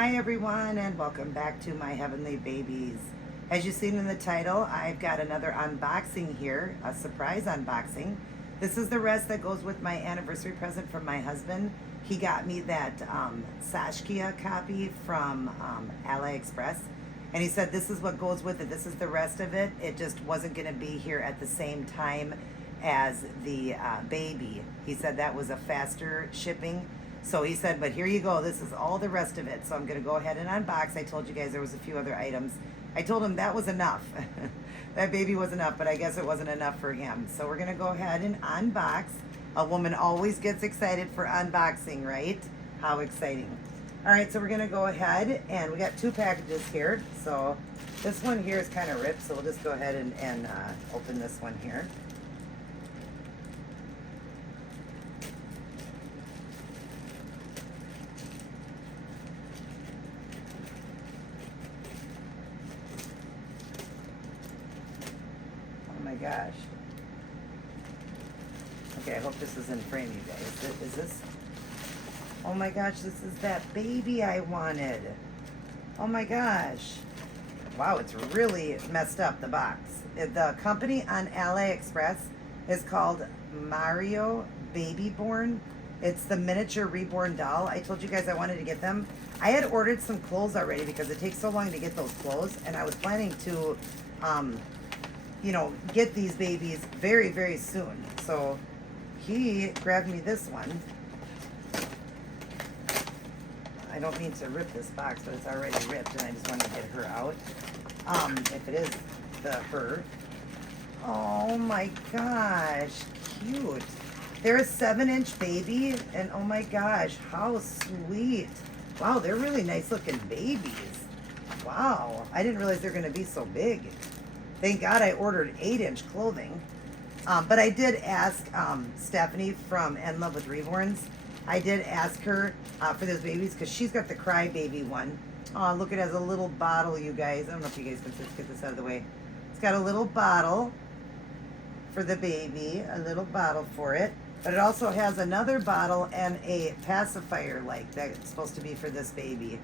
Hi everyone, and welcome back to my heavenly babies. As you've seen in the title, I've got another unboxing here, a surprise unboxing. This is the rest that goes with my anniversary present from my husband. He got me that Sashkia copy from AliExpress, and he said this is what goes with it. This is the rest of it. It just wasn't going to be here at the same time as the baby. He said that was a faster shipping. So he said, but here you go. This is all the rest of it. So I'm going to go ahead and unbox. I told you guys there was a few other items. I told him that was enough. That baby was enough, but I guess it wasn't enough for him. So we're going to go ahead and unbox. A woman always gets excited for unboxing, right? How exciting. All right, so we're going to go ahead, and we got two packages here. So this one here is kind of ripped, so we'll just go ahead and open this one here. Oh my gosh. Okay, I hope this is in frame, you guys. Is this? Oh my gosh, this is that baby I wanted. Oh my gosh. Wow, it's really messed up, the box. The company on AliExpress is called Mario Babyborn. It's the miniature Reborn doll. I told you guys I wanted to get them. I had ordered some clothes already because it takes so long to get those clothes, and I was planning to get these babies very, very soon. So he grabbed me this one. I don't mean to rip this box, but it's already ripped, and I just want to get her out. If it is her. Oh my gosh, cute. They're a 7-inch baby, and oh my gosh, how sweet. Wow, they're really nice looking babies. Wow, I didn't realize they're gonna be so big. Thank God I ordered 8-inch clothing. But I did ask Stephanie from In Love with Reborns. I did ask her for those babies because she's got the cry baby one. Oh, look, it has a little bottle, you guys. I don't know if you guys can just get this out of the way. It's got a little bottle for the baby, a little bottle for it. But it also has another bottle and a pacifier like that's supposed to be for this baby.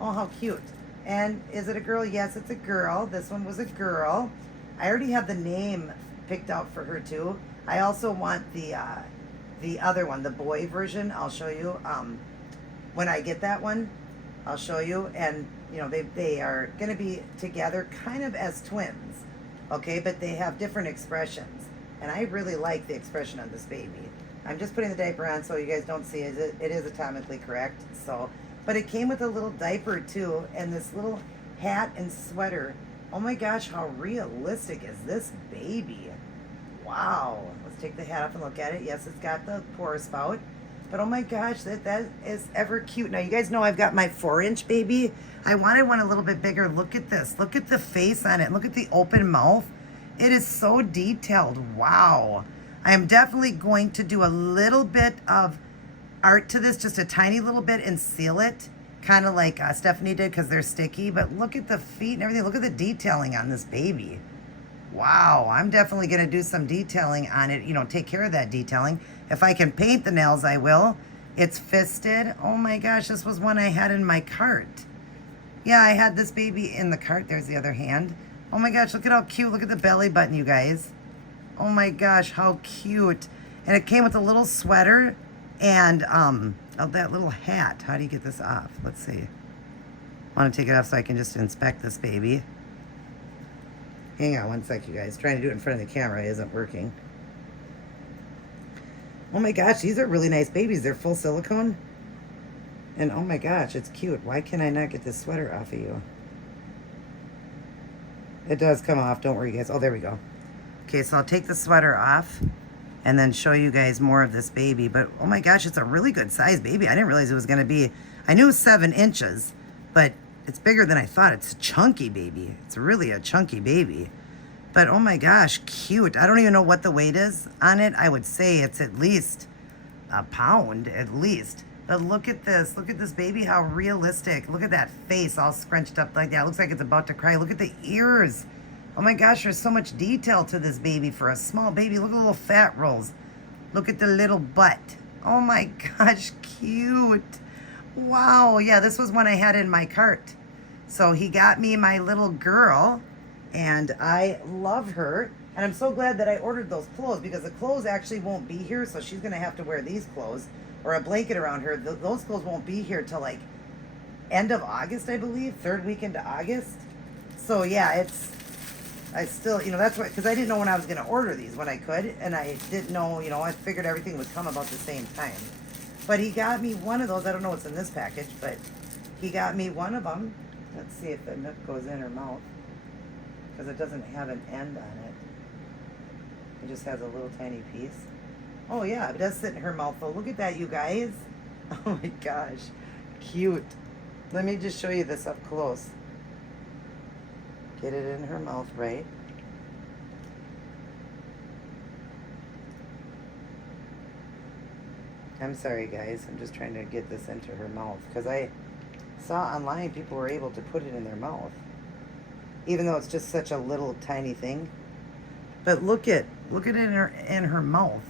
Oh, how cute. And is it a girl? Yes, it's a girl. This one was a girl. I already have the name picked out for her too. I also want the other one, the boy version. I'll show you when I get that one. I'll show you. And they are going to be together kind of as twins, okay, but they have different expressions, and I really like the expression on this baby. I'm just putting the diaper on so you guys don't see it. It is atomically correct. So, but it came with a little diaper too, and this little hat and sweater. Oh my gosh, how realistic is this baby? Wow. Let's take the hat off and look at it. Yes, it's got the pour spout. But oh my gosh, that is ever cute. Now, you guys know I've got my 4-inch baby. I wanted one a little bit bigger. Look at this. Look at the face on it. Look at the open mouth. It is so detailed. Wow. I am definitely going to do a little bit of art to this, just a tiny little bit, and seal it. Kind of like Stephanie did because they're sticky. But look at the feet and everything. Look at the detailing on this baby. Wow, I'm definitely going to do some detailing on it, take care of that detailing. If I can paint the nails, I will. It's fisted. Oh my gosh, this was one I had in my cart. Yeah, I had this baby in the cart. There's the other hand. Oh my gosh, look at how cute. Look at the belly button, you guys. Oh my gosh, how cute. And it came with a little sweater and that little hat. How do you get this off? Let's see. I want to take it off so I can just inspect this baby. Hang on one sec, you guys. Trying to do it in front of the camera isn't working. Oh my gosh, these are really nice babies. They're full silicone. And oh my gosh, it's cute. Why can I not get this sweater off of you? It does come off. Don't worry, guys. Oh, there we go. Okay, so I'll take the sweater off and then show you guys more of this baby. But oh my gosh, it's a really good size baby. I didn't realize it was going to be, I knew 7 inches, but it's bigger than I thought. It's a chunky baby. It's really a chunky baby. But oh my gosh, cute. I don't even know what the weight is on it. I would say it's at least a pound, at least. But look at this. Look at this baby, how realistic. Look at that face all scrunched up like that. Looks like it's about to cry. Look at the ears. Oh my gosh, there's so much detail to this baby for a small baby. Look at the little fat rolls. Look at the little butt. Oh my gosh, cute. Wow, yeah, this was one I had in my cart. So he got me my little girl, and I love her. And I'm so glad that I ordered those clothes because the clothes actually won't be here. So she's going to have to wear these clothes or a blanket around her. Those clothes won't be here till like end of August, I believe, third week into August. So yeah, I still, that's why, because I didn't know when I was going to order these when I could. And I didn't know, I figured everything would come about the same time. But he got me one of those. I don't know what's in this package, but he got me one of them. Let's see if the nook goes in her mouth, because it doesn't have an end on it. It just has a little tiny piece. Oh yeah, it does sit in her mouth though. Look at that, you guys. Oh my gosh, cute. Let me just show you this up close. Get it in her mouth, right? I'm sorry guys, I'm just trying to get this into her mouth, because I saw online people were able to put it in their mouth, even though it's just such a little tiny thing. But look at it in her mouth.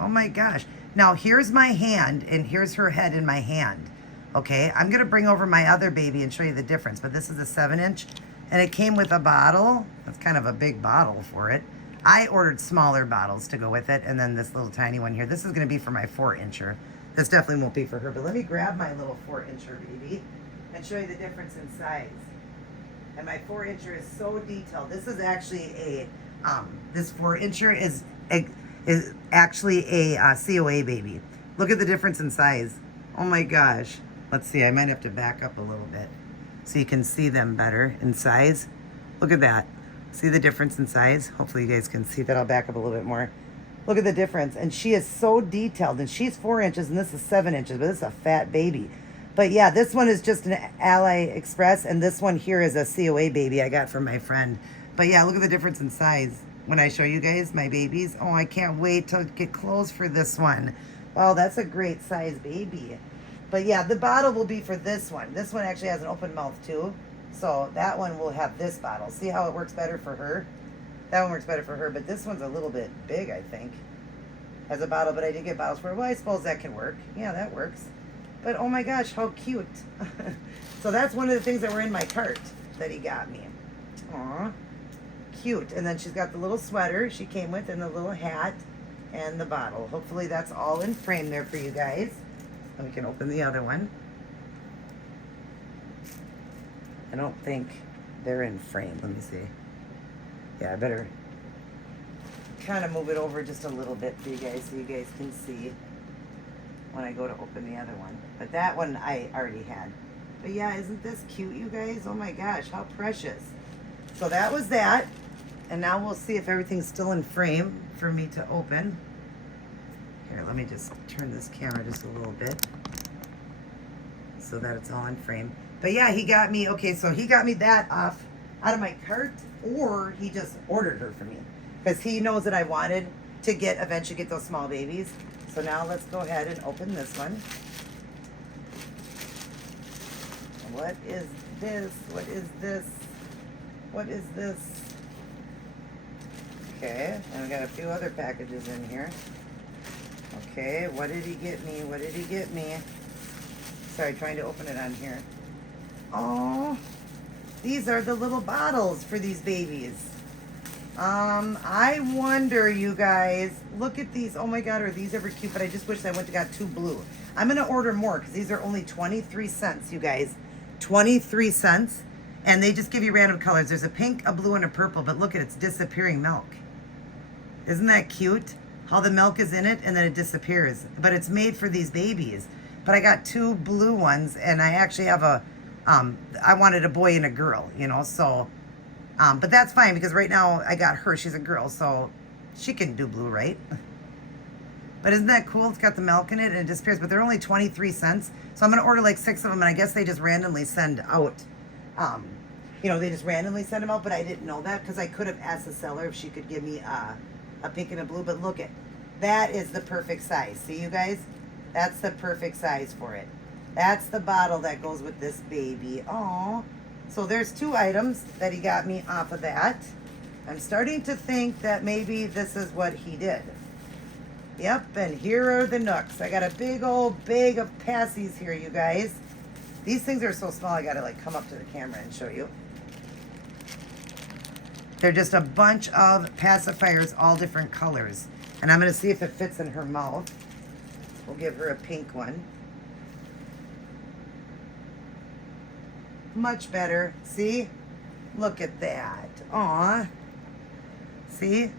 Oh my gosh. Now here's my hand and here's her head in my hand. Okay, I'm gonna bring over my other baby and show you the difference. But this is a 7-inch, and it came with a bottle. That's kind of a big bottle for it. I ordered smaller bottles to go with it, and then this little tiny one here. This is gonna be for my 4-incher. This definitely won't be for her. But let me grab my little 4-incher baby and show you the difference in size. And my 4-incher is so detailed. This is actually this 4-incher is actually a COA baby. Look at the difference in size. Oh my gosh. Let's see, I might have to back up a little bit so you can see them better in size. Look at that. See the difference in size? Hopefully you guys can see that. I'll back up a little bit more. Look at the difference. And she is so detailed. And she's 4 inches and this is 7 inches, but this is a fat baby. But yeah, this one is just an Ally Express, and this one here is a COA baby I got from my friend. But yeah, look at the difference in size when I show you guys my babies. Oh, I can't wait to get clothes for this one. Oh, that's a great size baby. But yeah, the bottle will be for this one. This one actually has an open mouth too. So that one will have this bottle. See how it works better for her? That one works better for her, but this one's a little bit big, I think, as a bottle. But I did get bottles for her. Well, I suppose that can work. Yeah, that works. But oh my gosh, how cute. So that's one of the things that were in my cart that he got me. Aw, cute. And then she's got the little sweater she came with and the little hat and the bottle. Hopefully that's all in frame there for you guys. And we can open the other one. I don't think they're in frame. Let me see. Yeah, I better kind of move it over just a little bit for you guys so you guys can see when I go to open the other one. But that one I already had. But yeah, isn't this cute, you guys? Oh my gosh, how precious. So that was that. And now we'll see if everything's still in frame for me to open. Here, let me just turn this camera just a little bit so that it's all in frame. But yeah, he got me, okay, so he got me that out of my cart, or he just ordered her for me, because he knows that I wanted to eventually get those small babies. So now let's go ahead and open this one. What is this? What is this? What is this? Okay, and we got a few other packages in here. Okay, what did he get me? What did he get me? Sorry, trying to open it on here. Oh, these are the little bottles for these babies. I wonder, you guys, look at these. Oh my God, are these ever cute? But I just wish I went and got 2 blue. I'm going to order more because these are only 23 cents, you guys. 23 cents. And they just give you random colors. There's a pink, a blue, and a purple. But look at it's disappearing milk. Isn't that cute? How the milk is in it and then it disappears. But it's made for these babies. But I got 2 blue ones, and I actually have I wanted a boy and a girl, so... but that's fine because right now I got her. She's a girl, so she can do blue, right? But isn't that cool? It's got the milk in it and it disappears. But they're only 23 cents. So I'm going to order like 6 of them. And I guess they just randomly send out, they just randomly send them out. But I didn't know that because I could have asked the seller if she could give me a pink and a blue. But look that is the perfect size. See, you guys? That's the perfect size for it. That's the bottle that goes with this baby. Oh. So there's 2 items that he got me off of that. I'm starting to think that maybe this is what he did. Yep, and here are the nooks. I got a big old bag of passies here, you guys. These things are so small, I gotta like come up to the camera and show you. They're just a bunch of pacifiers, all different colors. And I'm gonna see if it fits in her mouth. We'll give her a pink one. Much better, see? Look at that, aw. See?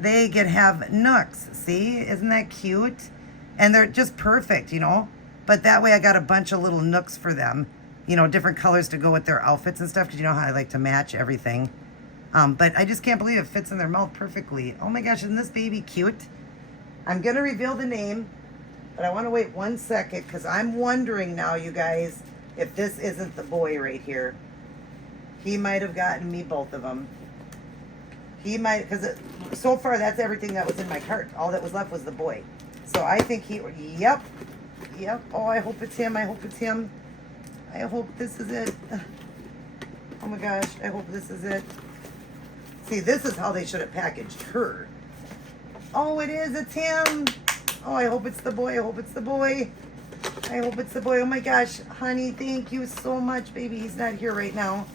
They can have nooks, see? Isn't that cute? And they're just perfect, you know? But that way I got a bunch of little nooks for them. You know, different colors to go with their outfits and stuff, because you know how I like to match everything. But I just can't believe it fits in their mouth perfectly. Oh my gosh, isn't this baby cute? I'm going to reveal the name, but I want to wait 1 second, because I'm wondering now, you guys, if this isn't the boy right here. He might have gotten me both of them. He might, because so far that's everything that was in my cart. All that was left was the boy. So I think he, yep. Oh, I hope it's him. I hope it's him. I hope this is it. Oh my gosh, I hope this is it. See, this is how they should have packaged her. Oh, it is. It's him. Oh, I hope it's the boy. I hope it's the boy. I hope it's the boy. Oh my gosh, honey, thank you so much, baby. He's not here right now.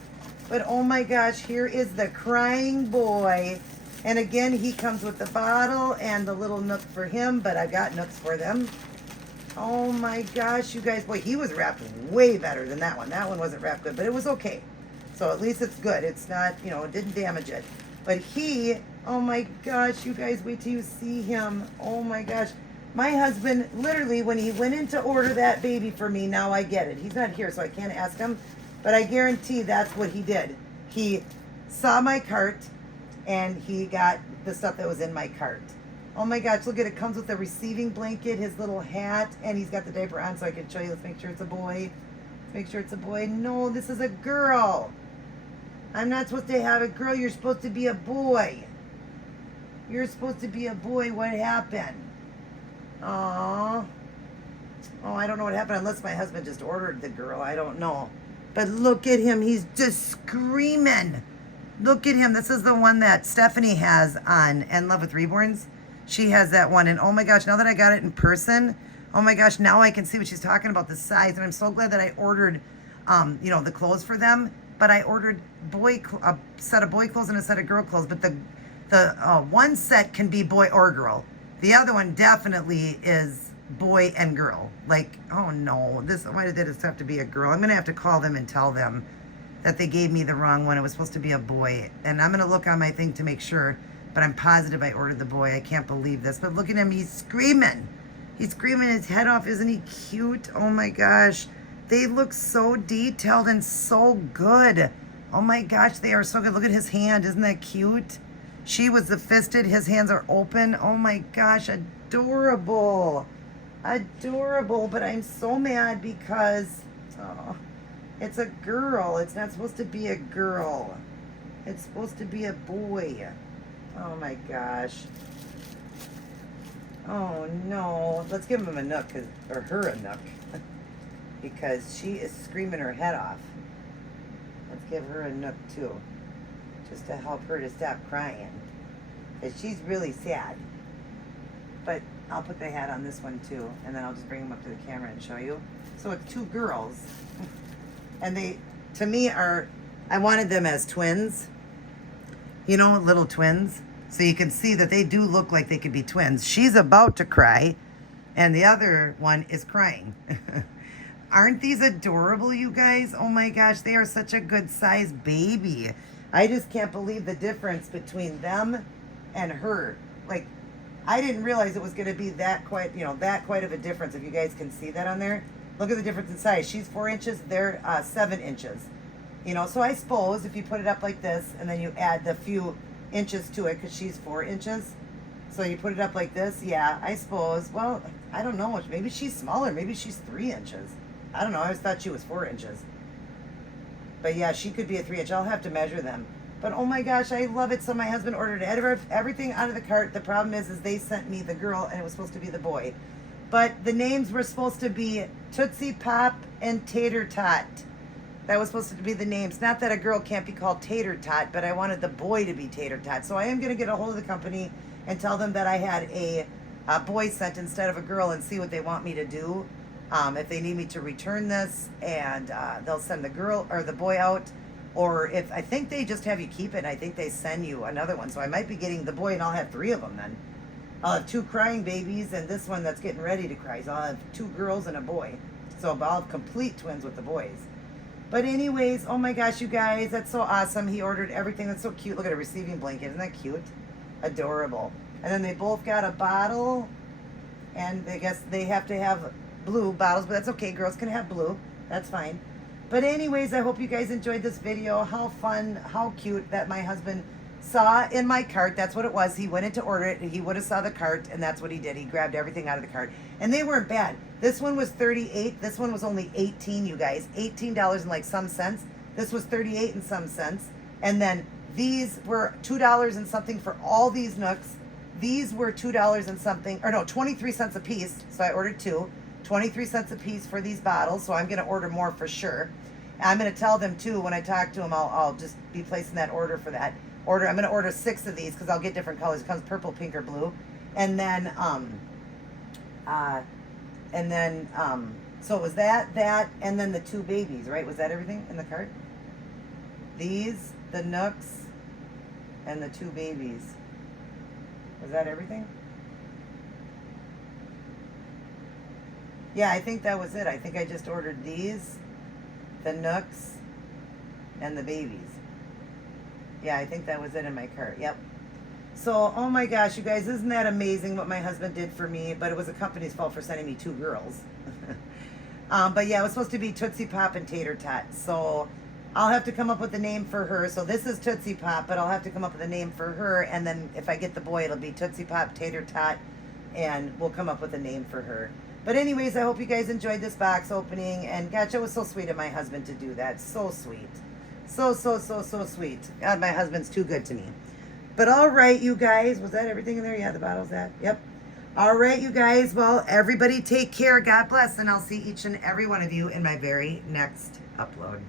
But oh my gosh, here is the crying boy. And again, he comes with the bottle and the little nook for him, but I've got nooks for them. Oh my gosh, you guys. Boy, he was wrapped way better than that one. That one wasn't wrapped good, but it was okay. So at least it's good. It's not, you know, it didn't damage it. But he, oh my gosh, you guys, wait till you see him. Oh my gosh. My husband, literally, when he went in to order that baby for me, now I get it. He's not here, so I can't ask him. But I guarantee that's what he did. He saw my cart, and he got the stuff that was in my cart. Oh my gosh, look at it. It comes with a receiving blanket, his little hat, and he's got the diaper on so I can show you. Let's make sure it's a boy. Let's make sure it's a boy. No, this is a girl. I'm not supposed to have a girl. You're supposed to be a boy. You're supposed to be a boy. What happened? Aww. Oh, I don't know what happened unless my husband just ordered the girl. I don't know. But look at him. He's just screaming. Look at him. This is the one that Stephanie has on In Love with Reborns. She has that one. And oh my gosh, now that I got it in person, oh my gosh, now I can see what she's talking about, the size. And I'm so glad that I ordered, you know, the clothes for them. But I ordered a set of boy clothes and a set of girl clothes. But the one set can be boy or girl. The other one definitely is boy and girl. Like, oh no, why did this have to be a girl? I'm going to have to call them and tell them that they gave me the wrong one. It was supposed to be a boy. And I'm going to look on my thing to make sure. But I'm positive I ordered the boy. I can't believe this. But look at him. He's screaming. He's screaming his head off. Isn't he cute? Oh my gosh. They look so detailed and so good. Oh my gosh, they are so good. Look at his hand. Isn't that cute? She was the fisted. His hands are open. Oh my gosh, adorable. Adorable. But I'm so mad because it's a girl. It's not supposed to be a girl. It's supposed to be a boy. Oh my gosh. Oh no. Let's give him a nook, or her a nook. Because she is screaming her head off. Let's give her a nook too. Just to help her to stop crying. Because she's really sad. But I'll put the hat on this one too. And then I'll just bring them up to the camera and show you. So it's two girls. And they, to me, I wanted them as twins. You know, little twins. So you can see that they do look like they could be twins. She's about to cry. And the other one is crying. Aren't these adorable, you guys? Oh my gosh, they are such a good size baby. I just can't believe the difference between them and her. Like, I didn't realize it was going to be that quite of a difference. If you guys can see that on there. Look at the difference in size. She's 4 inches, they're 7 inches. You know, so I suppose if you put it up like this and then you add the few inches to it because she's 4 inches. So you put it up like this, yeah, I suppose. Well, I don't know. Maybe she's smaller. Maybe she's 3 inches. I don't know. I always thought she was 4 inches. But yeah, she could be a 3 inch. I'll have to measure them. But oh my gosh, I love it. So my husband ordered everything out of the cart. The problem is they sent me the girl and it was supposed to be the boy. But the names were supposed to be Tootsie Pop and Tater Tot. That was supposed to be the names. Not that a girl can't be called Tater Tot, but I wanted the boy to be Tater Tot. So I am going to get a hold of the company and tell them that I had a boy scent instead of a girl and see what they want me to do. If they need me to return this, and they'll send the girl or the boy out, or if I think they just have you keep it, and I think they send you another one. So I might be getting the boy, and I'll have 3 of them then. I'll have 2 crying babies and this one that's getting ready to cry. So I'll have 2 girls and a boy. So I'll have complete twins with the boys. But anyways, oh my gosh, you guys, that's so awesome. He ordered everything. That's so cute. Look at a receiving blanket. Isn't that cute? Adorable. And then they both got a bottle, and I guess they have to have blue bottles, but that's okay. Girls can have blue. That's fine. But anyways, I hope you guys enjoyed this video. How fun, how cute that my husband saw in my cart. That's what it was. He went in to order it. He would have saw the cart, and that's what he did. He grabbed everything out of the cart. And they weren't bad. This one was $38. This one was only $18, you guys. $18 and like some cents. This was $38 and some cents. And then these were $2 and something for all these Nooks. These were $2 and something, or no, 23 cents a piece. So I ordered 2. 23 cents a piece for these bottles. So I'm going to order more for sure. I'm going to tell them too, when I talk to them, I'll just be placing that order for that. I'm going to order 6 of these because I'll get different colors. It comes purple, pink, or blue. And then, so it was that, and then the 2 babies, right? Was that everything in the cart? These, the Nooks, and the 2 babies. Was that everything? Yeah, I think that was it. I think I just ordered these, the Nooks, and the babies. Yeah, I think that was it in my cart. Yep. So, oh my gosh, you guys, isn't that amazing what my husband did for me? But it was the company's fault for sending me 2 girls. But yeah, it was supposed to be Tootsie Pop and Tater Tot. So I'll have to come up with a name for her. So this is Tootsie Pop, but I'll have to come up with a name for her. And then if I get the boy, it'll be Tootsie Pop, Tater Tot, and we'll come up with a name for her. But anyways, I hope you guys enjoyed this box opening. And gosh, it was so sweet of my husband to do that. So sweet. So sweet. God, my husband's too good to me. But all right, you guys. Was that everything in there? Yeah, the bottle's that. Yep. All right, you guys. Well, everybody take care. God bless. And I'll see each and every one of you in my very next upload.